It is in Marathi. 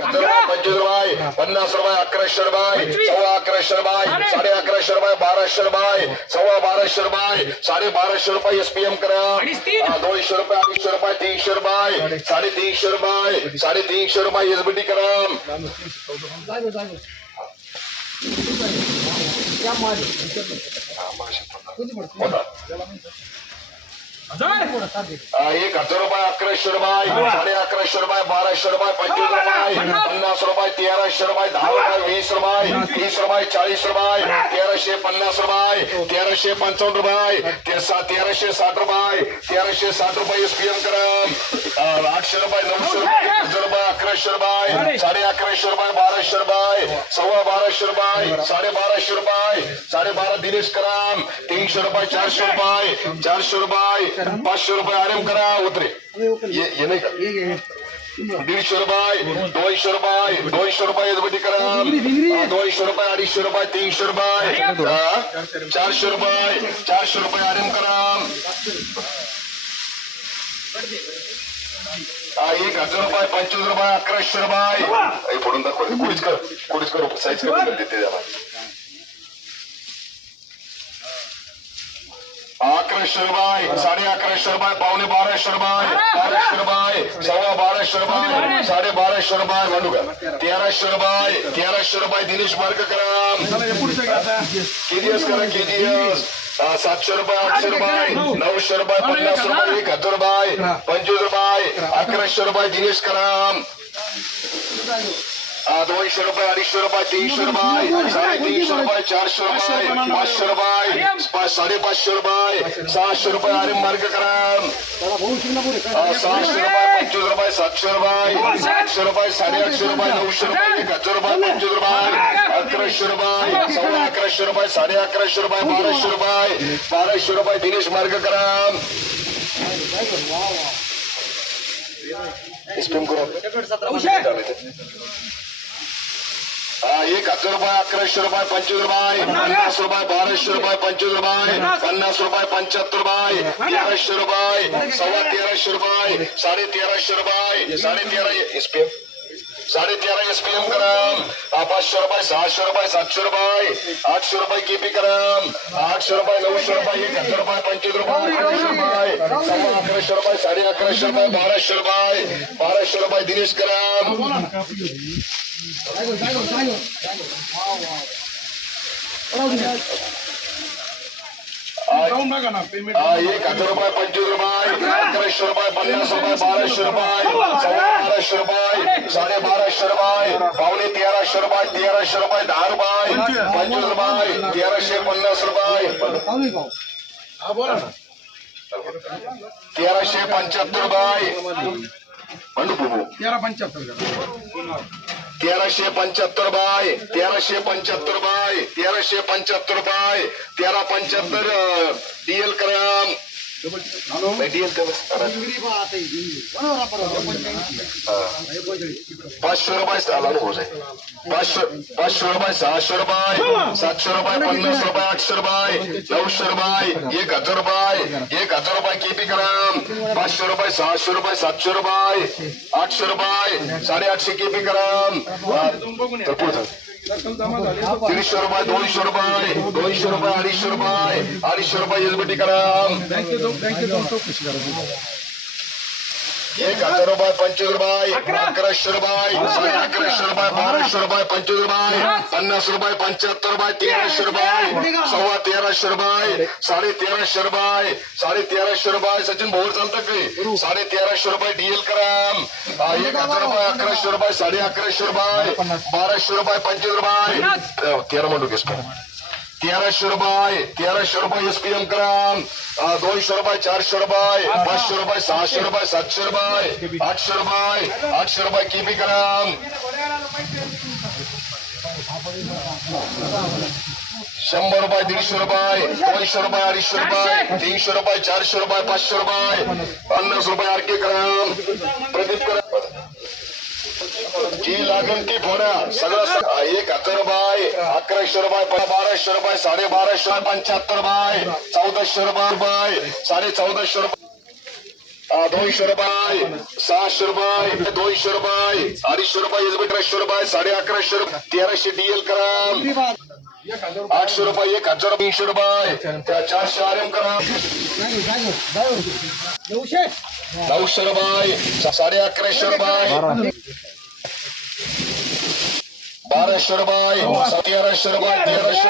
पंचवीस रुपये पन्नास रुपये अकराशे रुपये सव्वा अकराशे रुपये साडे अकराशे रुपये बाराशे रुपये सव्वा बाराशे रुपये साडे बाराशे रुपये एसपीएम करा. हा, दोनशे रुपये अडीचशे रुपये तीनशे रुपये साडेतीनशे रुपये साडेतीनशे रुपये एसबीटी करा. हा, एक हजार रुपये अकराशे रुपये साडे अकराशे रुपये बाराशे रुपये पंचवीस रुपये पन्नास रुपये तेराशे रुपये दहा रुपये वीस रुपये तीस रुपये चाळीस रुपये तेराशे पन्नास रुपये तेराशे पंचावन्न रुपये तेराशे साठ रुपये तेराशे साठ रुपये एसपीएम करा. आठशे रुपये नऊशे रुपये अकराशे रुपये साडे अकराशे रुपये बाराशे रुपये. सव्वा बाराशे रुपये साडे बाराशे रुपये साडे बारा दिनेश कराम तीनशे रुपये चारशे रुपये चारशे रुपये पाचशे रुपये आरम करा उतरे. ये नाही का? दीडशे रुपये दोनशे रुपये दोनशे रुपये करा. दोनशे रुपये अडीचशे रुपये तीनशे रुपये हा, चारशे रुपये चारशे रुपये आरम करा. एक हजार रुपये पंचवीस रुपये अकराशे रुपये. हे फोडून दाखव. कुठीच कर कुठीच कर साईज करून देते त्याला अकराशे रुपये साडे अकराशे रुपये पावणे बाराशे रुपये बाराशे रुपये सव्वा बाराशे रुपये साडे बाराशे रुपये म्हणू का? तेराशे रुपये तेराशे रुपये दिनेश मार्ग करा केजीएस करा केजीएस सातशे रुपये आठशे रुपये नऊशे रुपये पन्नास रुपये एक हजार रुपये पंचवीस रुपये अकराशे रुपये दिनेश कराम दोनशे रुपये अडीचशे रुपये तीनशे रुपये साडेतीनशे रुपये चारशे रुपये पाचशे रुपये साडेपाचशे रुपये सहाशे रुपये आरे मार्ग करा. हा, सहाशे रुपये रुपये सातशे रुपये आठशे रुपये साडेआठशे रुपये नऊशे रुपये एक हजार रुपये पंचवीस रुपये अकराशे रुपये सव्वा अकराशे रुपये साडे अकराशे रुपये बाराशे रुपये बाराशे रुपये दिनेश मार्ग करा स्पीम करा. हा, एक हजार रुपये अकराशे रुपये पंचवीस रुपये पन्नास रुपये बाराशे रुपये पंचवीस रुपये पन्नास रुपये पंच्याहत्तर रुपये तेराशे रुपये सव्वा तेराशे रुपये साडे तेराशे रुपये साडे तेरा साडे तेरा पी कराम हा, पाचशे रुपये सहाशे रुपये सातशे रुपये आठशे रुपये केपी करा? आठशे रुपये नऊशे रुपये एक हजार रुपये पंचवीस रुपये अकराशे रुपये सव्वा अकराशे रुपये साडे अकराशे रुपये बाराशे रुपये बाराशे रुपये दिनेश एक हजार रुपये पंचवीस रुपये अकराशे रुपये पन्नास रुपये बाराशे रुपये सव्वा बाराशे रुपये साडे बाराशे रुपये पावणे तेराशे रुपये तेराशे रुपये दहा रुपये पंचवीस रुपये तेराशे पन्नास रुपये तेराशे पंच्याहत्तर रुपये म्हणू तेरा पंच्याहत्तर तेराशे पंच्याहत्तर बाय तेराशे पंच्याहत्तर बाय तेराशे पंच्याहत्तर बाय तेरा पंच्याहत्तर डीएल करा. डीएल पाचशे रुपये हो जाईल पाचशे पाचशे रुपये सहाशे रुपये सातशे रुपये पन्नास रुपये आठशे रुपये नऊशे रुपये एक हजार रुपये एक हजार रुपये केपी ग्राम? पाचशे रुपये सहाशे रुपये सातशे रुपये आठशे रुपये साडेआठशे केपी ग्राम? तर पुढे दीडशे रुपये दोनशे रुपये दोनशे रुपये अडीचशे रुपये अडीचशे रुपये एसबीटी करा बँकेत जाऊन बँकेत जाऊन चौकशी करा एक हजार रुपये पंचवीस रुपये अकराशे रुपये साडे अकराशे रुपये बाराशे रुपये पंचवीस रुपये पन्नास रुपये पंच्याहत्तर रुपये तेराशे रुपये सव्वा तेराशे रुपये साडे तेराशे रुपये साडे तेराशे रुपये सचिन भोर चालतं काही साडे तेराशे रुपये डीएल करा हा, एक हजार रुपये अकराशे रुपये साडे अकराशे रुपये बाराशे रुपये पंचवीस रुपये तेरा म्हणू घेस तेराशे रुपये तेराशे रुपये एसपीएम करा. अ, दोनशे रुपये चारशे रुपये पाचशे रुपये सहाशे रुपये सातशे रुपये आठशे रुपये आठशे रुपये केपी करा. शंभर रुपये दीडशे रुपये दोनशे रुपये अडीचशे रुपये तीनशे रुपये चारशे रुपये पाचशे रुपये पन्नास रुपये आरके करा. प्रदीप करा. जी लागेल ती फोडा सगळं एक हजार बाय अकराशे रुपये बाराशे रुपये साडे बाराशे पंच्याहत्तर बाय चौदाशे रुपये. बाय साडे चौदाशे रुपये दोनशे रुपये सहाशे रुपये दोनशे रुपये अडीचशे रुपये एस रुपये साडे अकराशे रुपये तेराशे डीएल करा आठशे रुपये एक हजार तीनशे रुपये. त्या चारशे आर एम करा नऊशे रुपये साडे अकराशे रुपये. बाराशे रुपये तेराशे रुपये तेराशे